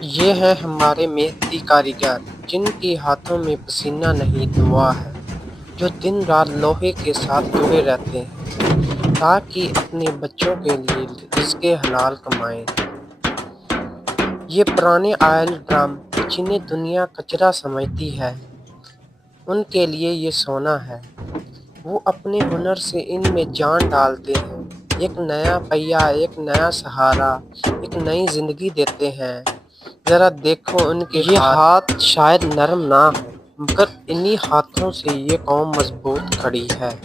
یہ ہیں ہمارے محنتی کاریگر جن کی ہاتھوں میں پسینہ نہیں دعا ہے، جو دن رات لوہے کے ساتھ جڑے رہتے ہیں تاکہ اپنے بچوں کے لیے رزق حلال کمائیں۔ یہ پرانے آئل ڈرم جنہیں دنیا کچرا سمجھتی ہے، ان کے لیے یہ سونا ہے۔ وہ اپنے ہنر سے ان میں جان ڈالتے ہیں، ایک نیا پہیہ، ایک نیا سہارا، ایک نئی زندگی دیتے ہیں۔ ذرا دیکھو ان کے یہ ہاتھ شاید نرم نہ ہوں مگر انہی ہاتھوں سے یہ قوم مضبوط کھڑی ہے۔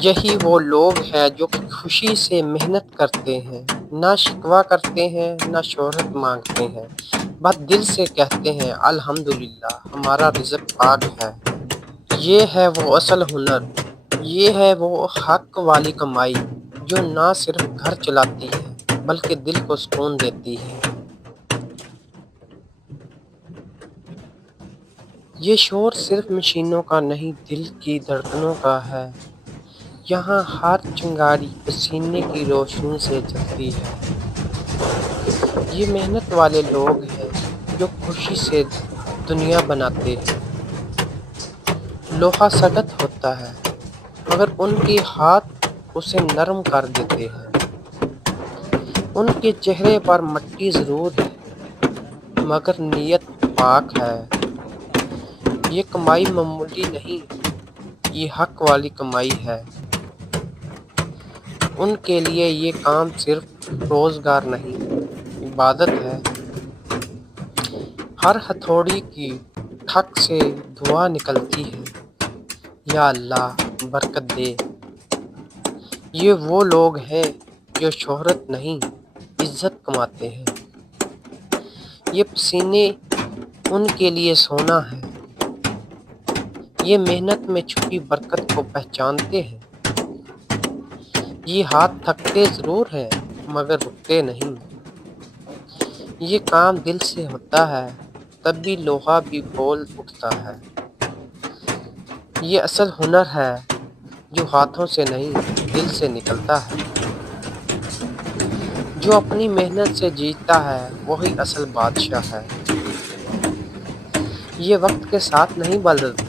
یہی وہ لوگ ہیں جو خوشی سے محنت کرتے ہیں، نہ شکوہ کرتے ہیں، نہ شہرت مانگتے ہیں، بس دل سے کہتے ہیں الحمدللہ ہمارا رزق پاک ہے۔ یہ ہے وہ اصل ہنر، یہ ہے وہ حق والی کمائی جو نہ صرف گھر چلاتی ہے بلکہ دل کو سکون دیتی ہے۔ یہ شور صرف مشینوں کا نہیں، دل کی دھڑکنوں کا ہے۔ یہاں ہر چنگاری پسینے کی روشنی سے جلتی ہے۔ یہ محنت والے لوگ ہیں جو خوشی سے دنیا بناتے ہیں۔ لوہا سخت ہوتا ہے مگر ان کے ہاتھ اسے نرم کر دیتے ہیں۔ ان کے چہرے پر مٹی ضرور ہے مگر نیت پاک ہے۔ یہ کمائی معمولی نہیں، یہ حق والی کمائی ہے۔ ان کے لیے یہ کام صرف روزگار نہیں، عبادت ہے۔ ہر ہتھوڑی کی ٹھک سے دعا نکلتی ہے، یا اللہ برکت دے۔ یہ وہ لوگ ہیں جو شہرت نہیں، عزت کماتے ہیں۔ یہ پسینے ان کے لیے سونا ہے۔ یہ محنت میں چھپی برکت کو پہچانتے ہیں۔ یہ ہاتھ تھکتے ضرور ہیں مگر رکتے نہیں۔ یہ کام دل سے ہوتا ہے تب بھی لوہا بھی بول اٹھتا ہے۔ یہ اصل ہنر ہے جو ہاتھوں سے نہیں دل سے نکلتا ہے۔ جو اپنی محنت سے جیتا ہے وہی اصل بادشاہ ہے۔ یہ وقت کے ساتھ نہیں بدلتے۔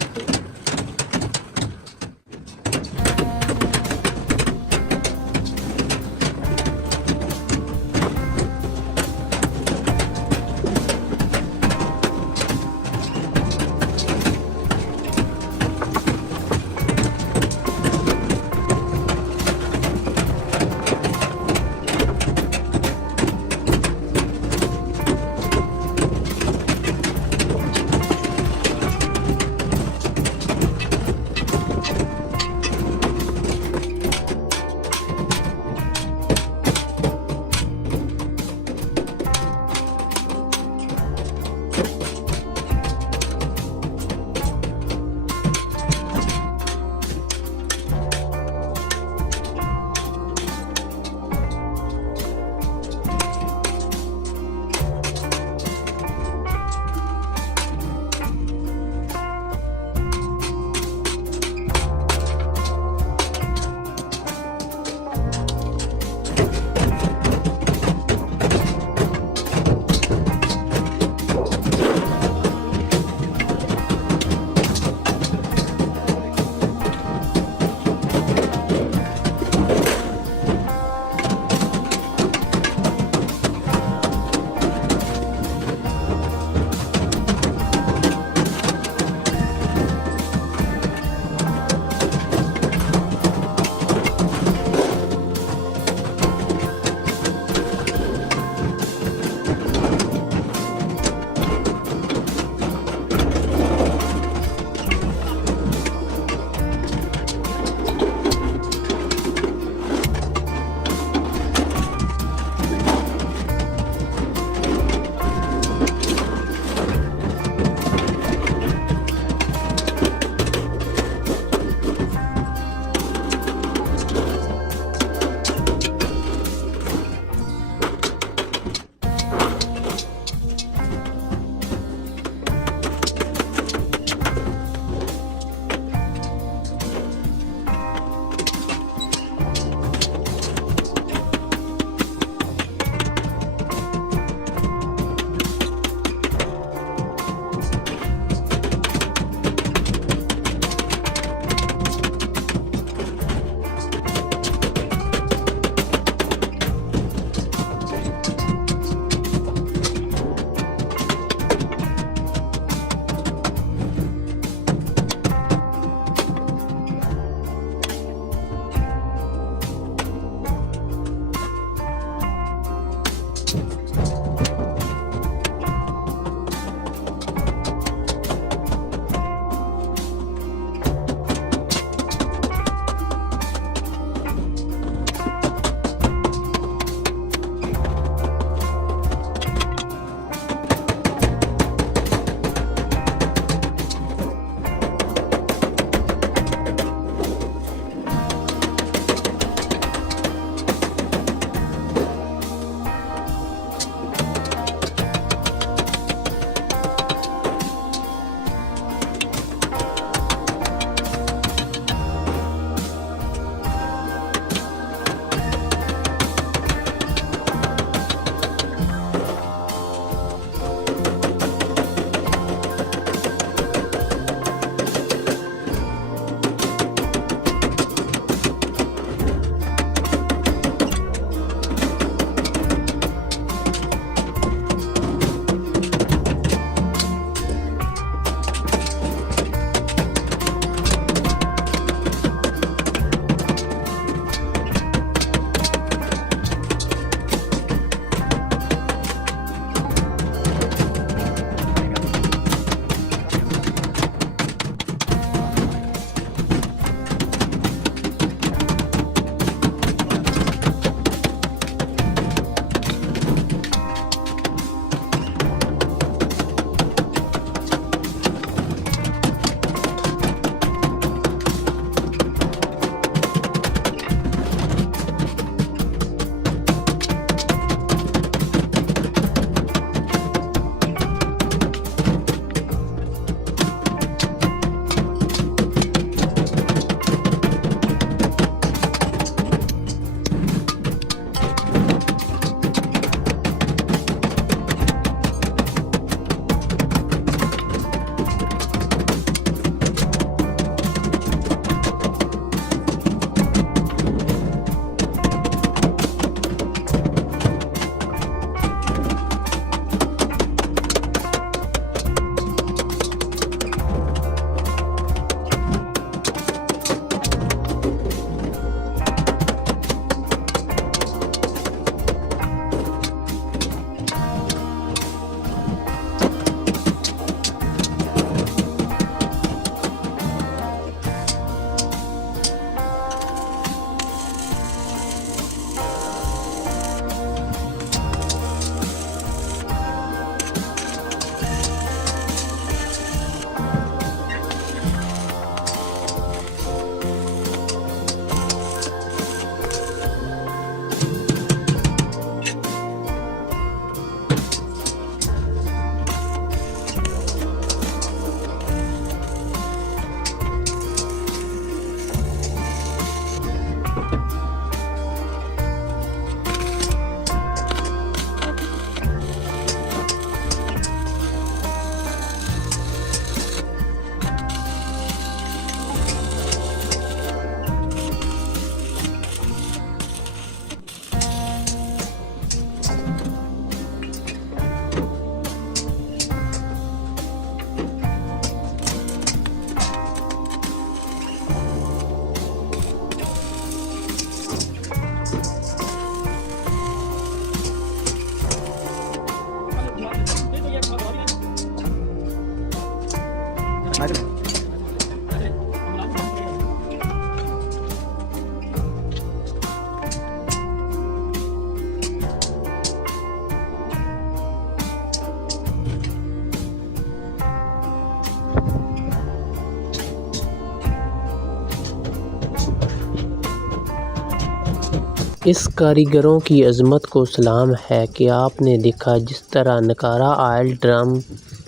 اس کاریگروں کی عظمت کو سلام ہے کہ آپ نے دیکھا جس طرح نکارا آئل ڈرم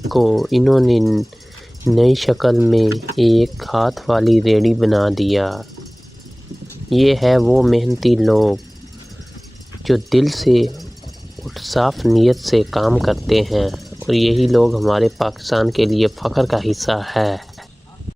کو انہوں نے نئی شکل میں ایک ہاتھ والی ریڑھی بنا دیا۔ یہ ہے وہ محنتی لوگ جو دل سے اور صاف نیت سے کام کرتے ہیں، اور یہی لوگ ہمارے پاکستان کے لیے فخر کا حصہ ہے۔